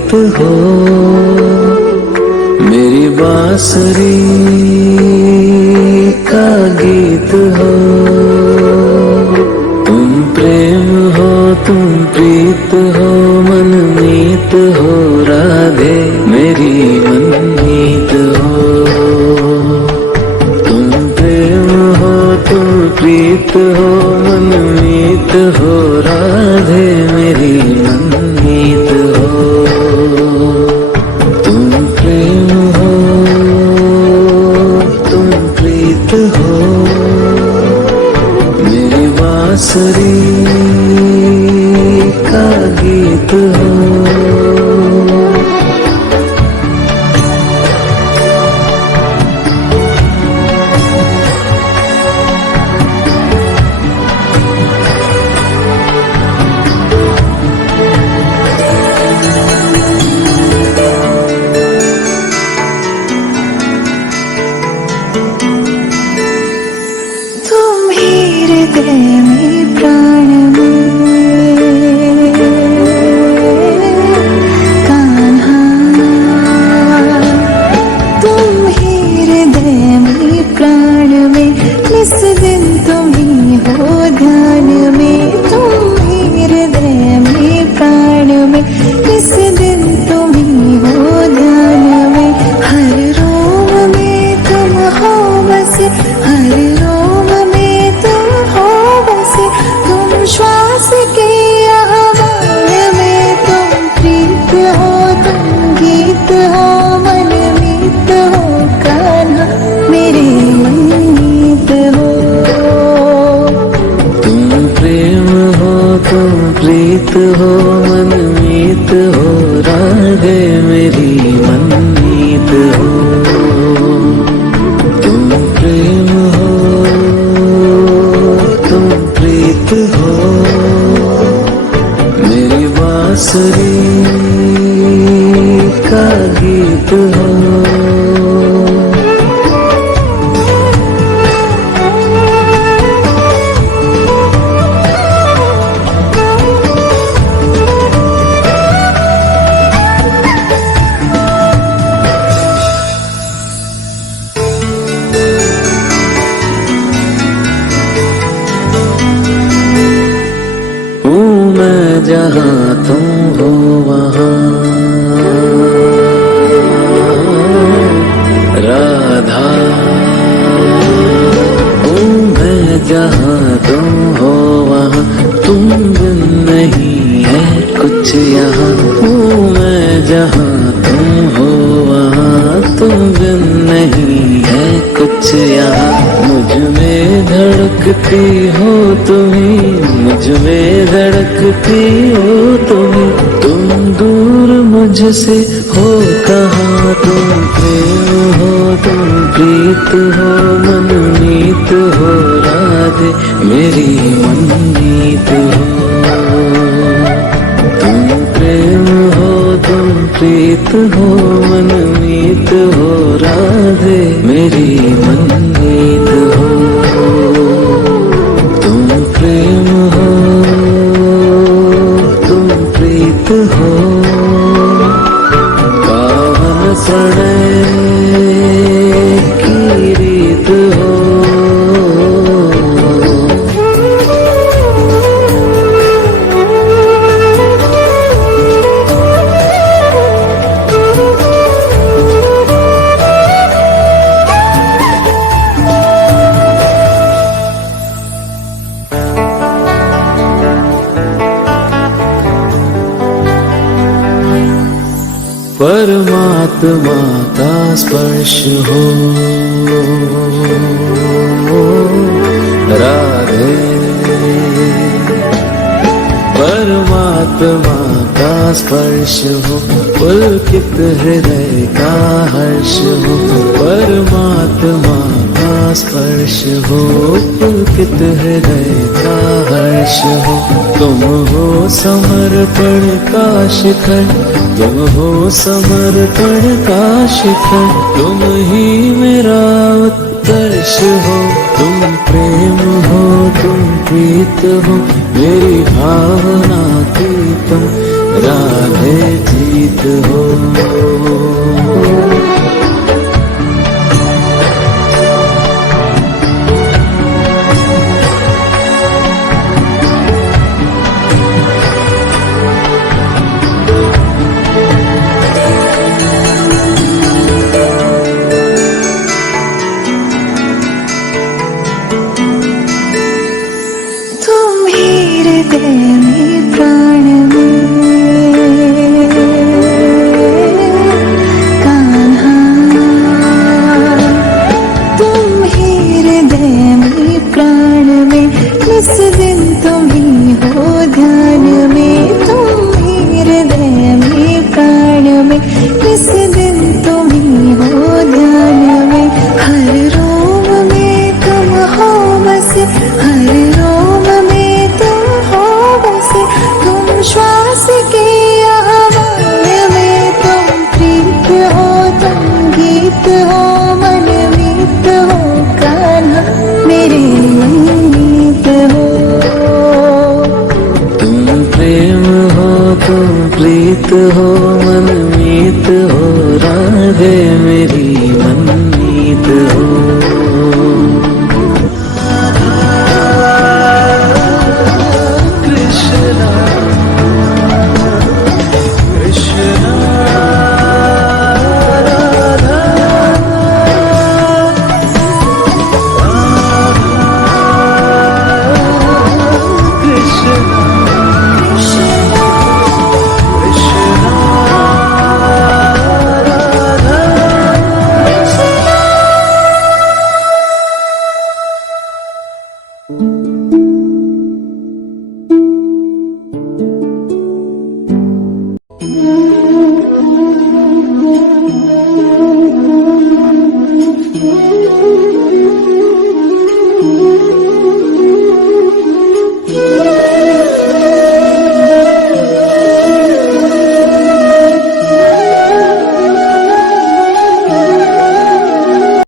गीत हो, मेरी बांसुरी का गीत हो। तुम प्रेम हो, तुम प्रीत हो, मनमीत हो राधे मेरी मनमीत हो। तुम प्रेम हो, तुम प्रीत हो, मनमीत हो राधे मेरी मनमीत हो। तुम प्रेम हो, तुम प्रीत हो, मेरी बांसुरी का गीत हो। प्रीत हो, मनमीत हो राधे मेरी मनमीत हो। तुम प्रेम हो, तुम प्रीत हो, मेरी बांसुरी का गीत हो। जहाँ तुम हो वहाँ राधा हूँ मैं, जहाँ तुम हो वहाँ तुम बिन नहीं है कुछ यहाँ। हूँ मैं जहाँ तुम हो वहाँ तुम बिन नहीं है कुछ यहाँ। मुझ में धड़कती हो तुम्ही, मुझ में धड़कती हो तुम्ही, तुम दूर मुझसे हो कहाँ। तुम प्रेम हो, तुम प्रीत हो, मनमीत हो राधे मेरी मनमीत हो। तुम प्रेम हो, तुम प्रीत हो, मनमीत हो राधे मेरी मनमीत हो। तुम प्रेम हो, तुम प्रीत हो, पावन प्रणय की रीत हो। परमात्मा का स्पर्श हो राधे, परमात्मा का स्पर्श हो, पुलकित हृदय का हर्ष हो। परमात्मा का स्पर्श हो, पुलकित हृदय का हर्ष हो। तुम हो समर्पण का शिखर, तुम हो समर्पण का शिखर, तुम ही मेरा उत्कर्ष हो। तुम प्रेम हो, तुम प्रीत हो, मेरी भावना की तुम राधे जीत हो।